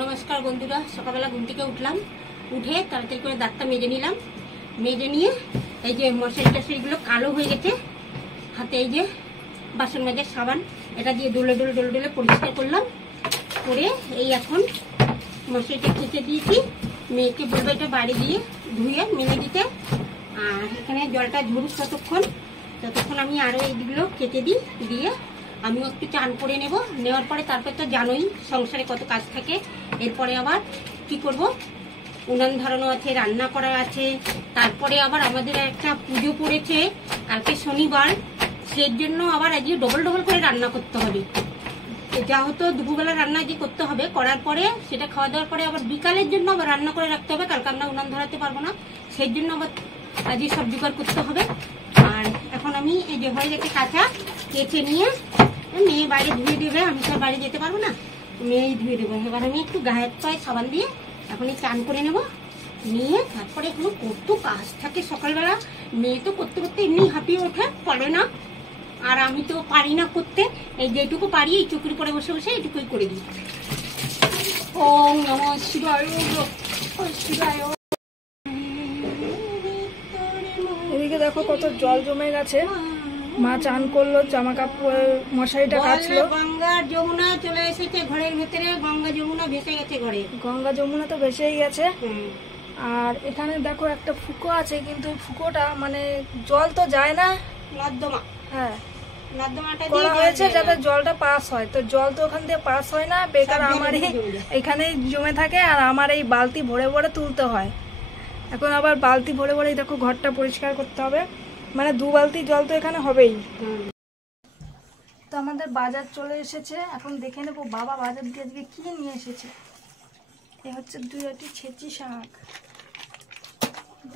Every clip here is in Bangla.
নমস্কার বন্ধুরা, সকালবেলা ঘুম থেকে উঠলাম, উঠে তাড়াতাড়ি করে দাঁতটা মেজে নিলাম। মেজে নিয়ে এই যে মশারি টাশারিগুলো কালো হয়ে গেছে, হাতে এই যে বাসন মাজার সাবান এটা দিয়ে ডলে ডলে ডলে ডলে পরিষ্কার করলাম। করে এই এখন মশারিটা কেচে দিয়েছি। মেয়েকে বলবো এটা বাড়ি দিয়ে ধুয়ে মেলে দিতে। আর এখানে জলটা ঝরুক ততক্ষণ আমি আরও এইগুলো কেটে দিই। দিয়ে আমিও একটু চান করে নেওয়ার পরে তারপর তো জানোই সংসারে কত কাজ থাকে। এরপরে আবার কি করব, উনান ধরানো আছে, রান্না করা আছে, তারপরে আবার আমাদের একটা পুজো পড়েছে কালকে শনিবার, সেই জন্য আবার আজকে ডবল ডবল করে রান্না করতে হবে। যা হতো দুপুরবেলা রান্না যে করতে হবে, করার পরে সেটা খাওয়া দাওয়ার পরে আবার বিকালের জন্য আবার রান্না করে রাখতে হবে। কালকে আমরা উনান ধরাতে পারবো না, সেই জন্য আবার আজকে সব জোগাড় করতে হবে। আর এখন আমি এই যে হয়ে গেছে কাঁচা, কেচে নিয়ে মেয়ে বাইরে ধুয়ে দেবে, আমি তো বাইরে যেতে পারবো না, মেয়েই ধুয়ে দেবো। এবার আমি একটু গায়ের পায়ে সাবান দিয়ে এখনই চান করে নেব। নিয়ে তারপরে এখনো কত কাজ থাকে সকালবেলা। মেয়ে তো করতে করতে এমনি হাঁপিয়ে ওঠে, পারে না। আর আমি তো পারি না করতে, এই যেটুকু পারি এই চুকির পরে বসে বসে এইটুকুই করে দিই। ওম নমঃ শিবায়, শিবায়। এদিকে দেখো কত জল জমে গেছে। মা চান করলো, জামা কাপড় মশারিটা কাচলো। গঙ্গা যমুনা চলে এসেছে ঘরের ভেতরে, গঙ্গা যমুনা ভেসে গেছে ঘরে। গঙ্গা যমুনা তো ভেসেই গেছে। আর এখানে দেখো একটা ফুকো আছে, কিন্তু ফুকোটা মানে জল তো যায় না, নর্দমা। হ্যাঁ, নর্দমাটা করা হয়েছে যাতে জলটা পাস হয়, তো জল তো ওখান দিয়ে পাস হয় না, বেকার আমার এখানে জমে থাকে। আর আমার এই বালতি ভরে ভরে তুলতে হয়। এখন আবার বালতি ভরে ভরে দেখো ঘরটা পরিষ্কার করতে হবে, মানে 2 বালতি জল তো এখানে হবেই। তো আমাদের বাজার চলে এসেছে, এখন দেখে নেবো বাবা বাজার দিয়ে আজকে কি নিয়ে এসেছে। এ হচ্ছে 2 আটি ছেঁচি শাক।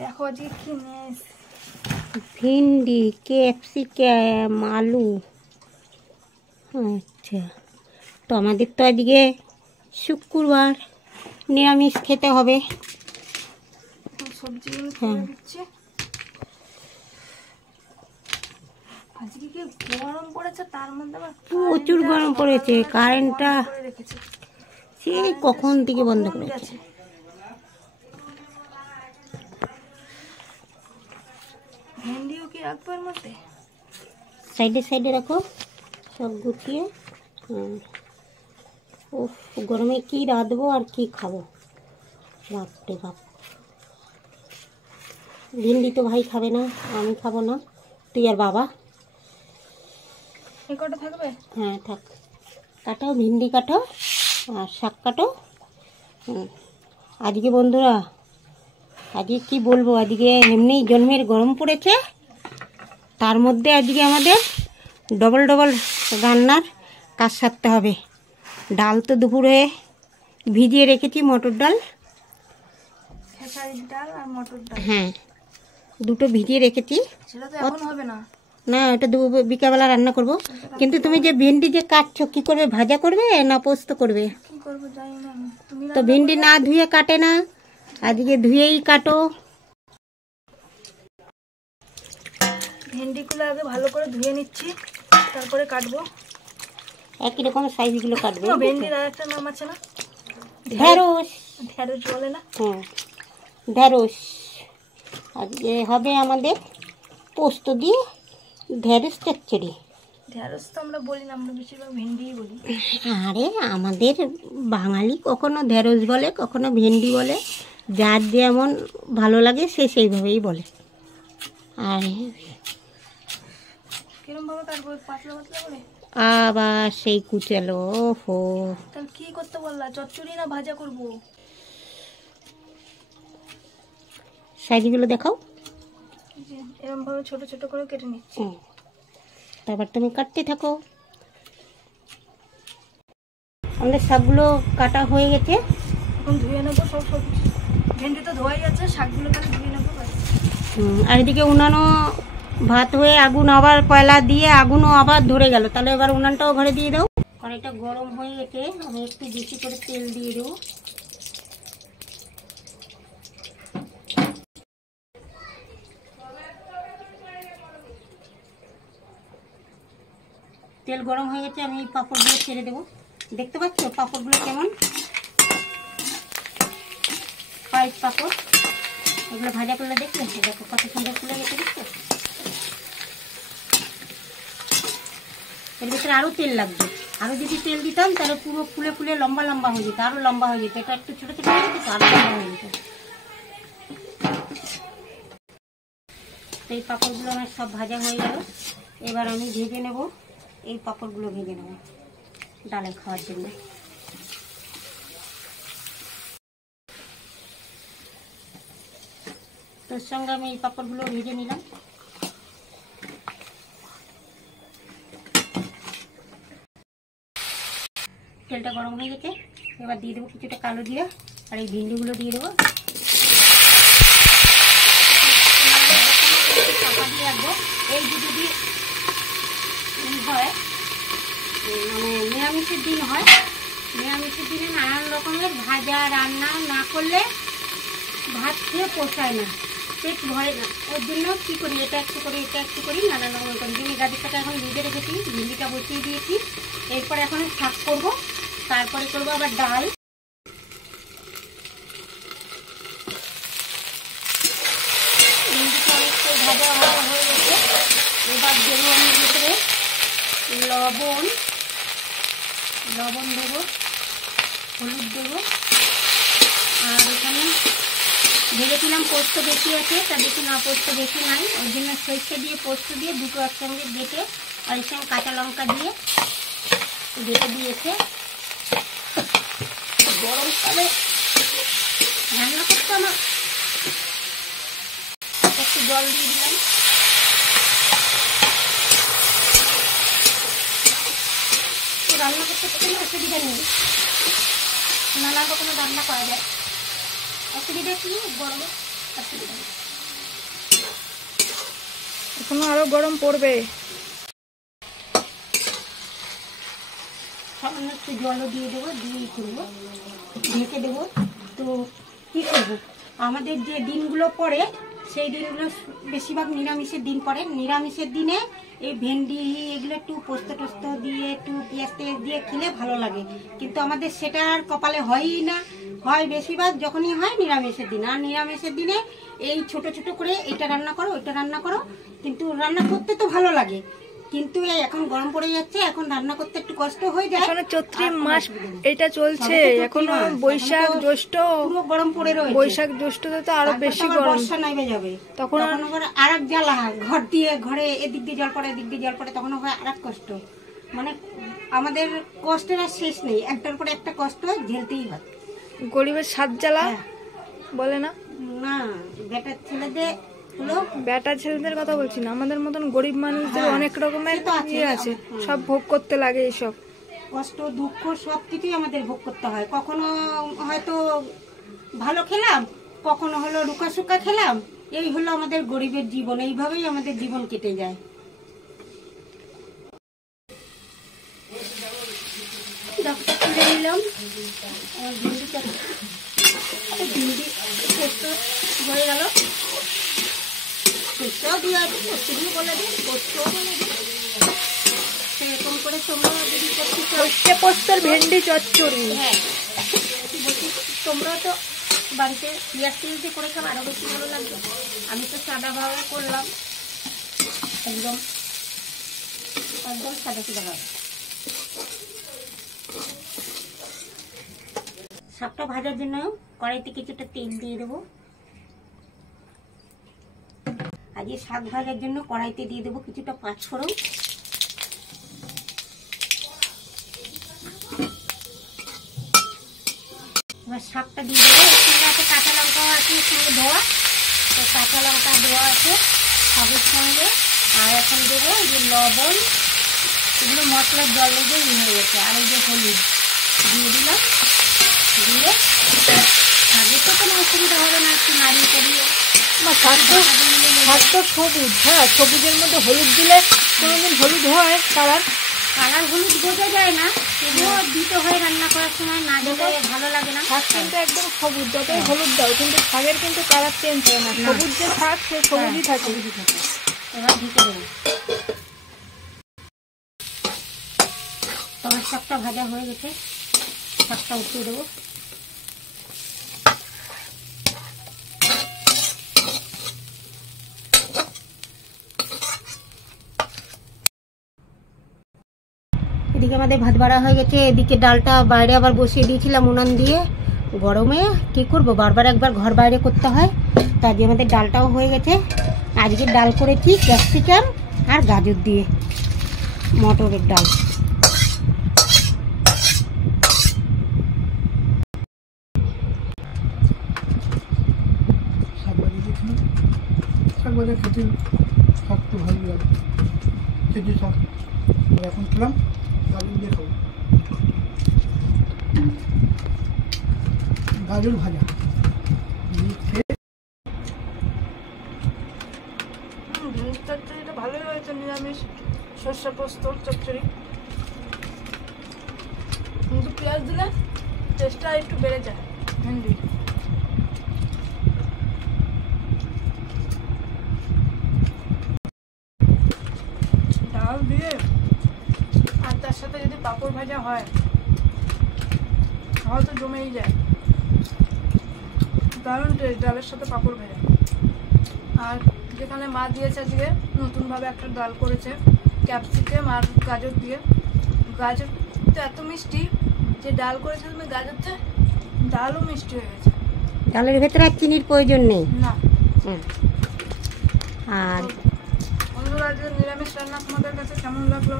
দেখো আজকে কি নিয়ে এসেছে। ভিন্ডি, ক্যাপসিকাম, আলু। আচ্ছা, তো আমাদের তো আজকে শুক্রবার, নিরামিষ খেতে হবে। সবজিগুলো করে দিচ্ছি। আজকে কি গরম পড়েছে, তার মধ্যে আবার প্রচুর গরম পড়েছে। কারেন্টটা সেই কখন থেকে বন্ধ করেছে। ভেন্ডিও কি রাখবো এর মধ্যে? সাইডে সাইডে রাখো সব গুছিয়ে। উফ, গরমে কি রাঁধবো আর কি খাবো, বাপরে বাপ। ভিন্ডি তো ভাই খাবে না, আমি খাবো না, তুই আর বাবা। এই কটা থাকবে? হ্যাঁ থাক। কাটো, ভিন্ডি কাটো আর শাক কাটো। আজকে বন্ধুরা, আজকে কি বলবো, আজকে এমনি জন্মের গরম পড়েছে, তার মধ্যে আজকে আমাদের ডবল ডবল রান্নার কাজ সারতে হবে। ডাল তো দুপুরে ভিজিয়ে রেখেছি, মটর ডাল, খেসারির ডাল আর মটর ডাল। হ্যাঁ, দুটো ভিজিয়ে রেখেছি। সেটা তো এখন হবে না, না ওটা বিকালবেলা রান্না করব। কিন্তু তুমি যে ভেন্ডি যে কাটছো, কি করবে, ভাজা করবে না পোস্ত করবে? কি করব জানি না আমি। তুমি তো ভেন্ডি না ধুয়ে কাটে না, আজকে ধুয়েই কাটো। ভেন্ডিগুলো আগে ভালো করে ধুয়ে নিচ্ছি, তারপরে কাটবো। একই রকম সাইজগুলো কাটবে। ভেন্ডির আর একটা নাম আছে না, ঢেঁড়স। ঢেঁড়স বলে না? হ্যাঁ, ঢেঁড়স। আজকে হবে আমাদের পোস্ত দিয়ে ঢেঁড়স চচ্চড়ি। ঢেঁড়স তো আমরা বলি না, আমরা বেশিরভাগ ভেন্ডিই বলি। আরে আমাদের বাঙালি কখনো ঢেঁড়স বলে, কখনো ভেন্ডি বলে, যার যেমন ভালো লাগে সে সেইভাবেই বলে। আর কিরম ভাবে কাটবো, পাতলা পাতলা করে? আবার সেই কুচালো। হো, তাহলে কি করতে বললা, চচ্চড়ি না ভাজা করব? সাইজগুলো দেখাও। এরকম ভাবে ছোট ছোট করে কেটে নিচ্ছি। তারপর তুমি কাটতে থাকো। আমাদের শাকগুলো কাটা হয়ে গেছে, এখন ধুয়ে নেবো সব সবজি। ভেন্ডি তো ধোয়াই আছে, শাকগুলো খালি ধুয়ে নেবো। আর এদিকে উনানও ভাত হয়ে আগুন আবার কয়লা দিয়ে আগুনও আবার ধরে গেল। তাহলে এবার উনানটাও ঘরে দিয়ে দাও। কড়াইটা গরম হয়ে গেছে, আমি একটু বেশি করে তেল দিয়ে দেবো। তেল গরম হয়ে গেছে, আমি পাঁপড়গুলো ছেড়ে দেবো। দেখতে পাচ্ছ পাঁপড়গুলো কেমন সাইজ পাঁপড়, এগুলো ভাজা করলে দেখলে দেখো কত সুন্দর ফুলে গেছে, দেখছো? এর ভিতরে আরও তেল লাগবে, আরও যদি তেল দিতাম তাহলে পুরো ফুলে ফুলে লম্বা লম্বা হয়ে যেত, আরও লম্বা হয়ে যেত। এটা একটু ছোটো ছোটো হয়ে যেত, আরও লম্বা হয়ে যেত। এই পাঁপড়গুলো আমার সব ভাজা হয়ে গেল। এবার আমি ভেজে নেব, এই পাঁপড়গুলো ভেজে নেব ডালে খাওয়ার জন্য। তোর সঙ্গে আমি এই পাঁপড়গুলো ভেজে নিলাম। তেলটা গরম হয়ে গেছে, এবার দিয়ে দেবো কিছুটা কালো জিরা, আর এই ভিন্ডিগুলো দিয়ে দেবো। এই যদি হয় মানে নিরামিষের দিন হয়, নিরামিষের দিনে নানান রকমের ভাজা রান্না না করলে ভাত খেয়ে পোষায় না, পেট ভরে না। ওর জন্য কী করি, এটা একটু করি এটা একটু করি, নানান রকমের করি। আমি গাজরটাকে এখন ভেজে রেখেছি, ভিন্ডিটা বসিয়ে দিয়েছি। এরপর এখন শাক করবো, তারপরে করবো আবার ডাল। ভিন্ডিটা অনেকটা ভাজা হয়ে গেছে। এবার দেবো আমি ভিতরে লবণ দেবো, হলুদ দেবো, আর এখানে ভেবেছিলাম পোস্ত বেশি আছে, তা দেখি না পোস্ত বেশি নাই। ওই জন্য সরষে দিয়ে পোস্ত দিয়ে দুটো একসঙ্গে বেটে আর এর সঙ্গে কাঁচা লঙ্কা দিয়ে বেটে দিয়েছে। গরমকালে রান্না করতে আমার একটু জল দিয়ে দিলাম। রান্না করতে কোনো অসুবিধা নেই, নানা রকমের রান্না করা যায়, অসুবিধা কি গরমে অসুবিধা নেই। এখনো আরো গরম পড়বে। সামান্য একটু জলও দিয়ে দেবো, দিয়ে করবো, ঢেকে দেবো। তো কী করবো, আমাদের যে দিনগুলো পড়ে সেই দিনগুলো বেশিরভাগ নিরামিষের দিন পড়ে। নিরামিষের দিনে এই ভেন্ডি এগুলো একটু পোস্ত টোস্ত দিয়ে একটু পেঁয়াজ টেয়াজ দিয়ে খেলে ভালো লাগে, কিন্তু আমাদের সেটা আর কপালে হয়ই না। হয় বেশিরভাগ যখনই হয় নিরামিষের দিন, আর নিরামিষের দিনে এই ছোট ছোট করে এটা রান্না করো ওইটা রান্না করো, কিন্তু রান্না করতে তো ভালো লাগে, কিন্তু এই এখন গরম পড়ে যাচ্ছে, এখন রান্না করতে একটু কষ্ট হয়ে যায়। এখনো চৈত্র মাস এটা চলছে, এখনো বৈশাখ জ্যৈষ্ঠ পুরো গরম পড়ে রয়েছে। বৈশাখ জ্যৈষ্ঠতে তো আরো বেশি গরম, বর্ষা নামে যাবে, তখন আবার আরেক জ্বালা, ঘর দিয়ে ঘরে এদিক দিয়ে জল পড়ে এদিক দিয়ে জল পড়ে, তখন হয় আরেক কষ্ট। মানে আমাদের কষ্টের আর শেষ নেই, একটার পরে একটা কষ্ট ঝেলতেই হয়। গরিবের সাত জ্বালা বলে না, না বেটার ছেলেদের বেটা ছেলেদের কথা বলছি না, আমাদের মতন গরিব মানুষদের অনেক রকমের ইয়ে আছে, সব ভোগ করতে লাগে এইসব কষ্ট দুঃখ সবকিছুই আমাদের ভোগ করতে হয়। কখনো হয়তো ভালো খেলাম, কখনো হলো রুকা সুকা খেলাম, এই হলো আমাদের গরিবের জীবন, এইভাবেই আমাদের জীবন কেটে যায়। তুলে নিলাম ভিন্ডি পোস্ত হয়ে গেল, পোস্তও দিয়ে আছে, পোস্ত দিয়ে বলে দিই, পোস্তও বলে দিই। সেরকম করে তোমরা যদি করতে পোস্তের ভেন্ডি চচ্চড়ি, হ্যাঁ বলছি তোমরা তো বাড়িতে পেঁয়াজ তেল দিয়ে করে খাও, আরও বেশি ভালো লাগবে। আমি তো সাদাভাবে করলাম, একদম একদম সাদা সাদাভাবে। শাকটা ভাজার জন্য কড়াইতে কিছুটা তেল দিয়ে দেবো। আজ এই শাক ভাজার জন্য কড়াইতে দিয়ে দেবো কিছুটা পাঁচফোড়ন, এবার শাকটা দিয়ে দেবো। এর সঙ্গে আছে কাঁচা লঙ্কাও আছে, এর সঙ্গে ধোয়া, তো কাঁচা লঙ্কা ধোয়া আছে শাকের সঙ্গে। আর এখন দেবো এই যে লবণ, এগুলো মশলার জল দিয়ে হয়ে গেছে, আর এই যে হলুদ দিয়ে দিলাম। দিয়ে শাকের তো কোনো অসুবিধা হবে না, একটু নাড়িয়ে করিয়ে। শাক তো সবুজ, হ্যাঁ সবুজের মধ্যে হলুদ দিলে কোনোদিন হলুদ হয় কালার, কালার হলুদ বোঝা যায় না, তবুও দিতে হয় রান্না করার সময়, না দিলে ভালো লাগে না। শাক কিন্তু একদম সবুজ, যতই হলুদ দাও কিন্তু শাকের কিন্তু কালার চেঞ্জ হয় না, সবুজ যে শাক সে সবুজই থাকে। এবার ঢেকে দেবো। তোমার শাকটা ভাজা হয়ে গেছে, শাকটা উঠিয়ে দেবো। এদিকে আমাদের ভাত বাড়া হয়ে গেছে, এদিকে ডালটা বাইরে আবার বসিয়ে দিয়েছিলাম উনান দিয়ে। গরমে কি করব, বারবার একবার ঘর বাইরে করতে হয়, তার দিয়ে আমাদের ডালটাও হয়ে গেছে। আজকে ডাল করেছি ক্যাপসিকাম আর গাজর দিয়ে, মটরের ডাল। শাক ভাজা খেতে শাক তো ভালো লাগে, খেতে শাক এখন খেলাম গাজর দিয়ে খাবো, গাজর ভাজা খেয়ে। চচ্চড়িটা ভালোই হয়েছে, নিরামিষ সর্ষে পোস্ত চচ্চড়ি, কিন্তু পেঁয়াজ দিলে টেস্টটা একটু বেড়ে যায় ভেন্ডি। ডাল দিয়ে আর তার সাথে যদি পাঁপড় ভাজা হয় তাহলে তো জমেই যায়, দারুণ টেস্ট ডালের সাথে পাঁপড় ভাজা। আর যেখানে মা দিয়েছে আজকে নতুনভাবে একটা ডাল করেছে ক্যাপসিকাম আর গাজর দিয়ে, গাজর তো এত মিষ্টি যে ডাল করেছে তুমি গাজরতে, ডালও মিষ্টি হয়ে গেছে। ডালের ভেতরে আর চিনির প্রয়োজন নেই। না। আর বন্ধুরা আজকে নিরামিষ রান্না তোমাদের কাছে কেমন লাগলো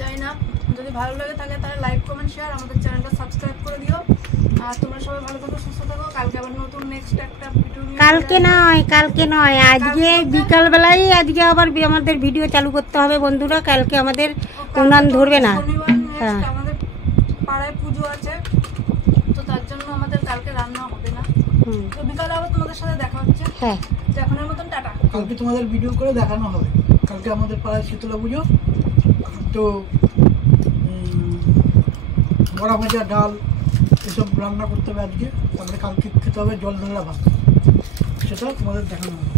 জানি না, যদি ভালো লাগে থাকে তাহলে লাইক কমেন্ট শেয়ার, আমাদের চ্যানেলটা সাবস্ক্রাইব করে দিও। আর তোমরা সবাই ভালো থাকো, সুস্থ থাকো। কালকে আবার নতুন নেক্সট একটা ভিডিও নিয়ে কালকে নয় আজকে বিকাল বেলায় আজকে আবার আমাদের ভিডিও চালু করতে হবে বন্ধুরা। কালকে আমাদের উনান ধরবে না, হ্যাঁ আমাদের পাড়ায় পুজো আছে, তো তার জন্য আমাদের কালকে রান্না হবে না। তো বিকালে আবার তোমাদের সাথে দেখা হচ্ছে। হ্যাঁ, তো এখনের মতন টাটা। কালকে তোমাদের ভিডিও করে দেখানো হবে। কালকে আমাদের পাড়ায় শীতলা পুজো, তো বড়া ভাজা ডাল এসব রান্না করতে হবে আজকে, তারপরে কালকে খেতে হবে জল ধরা ভাত, সেটা তোমাদের দেখানো হবে।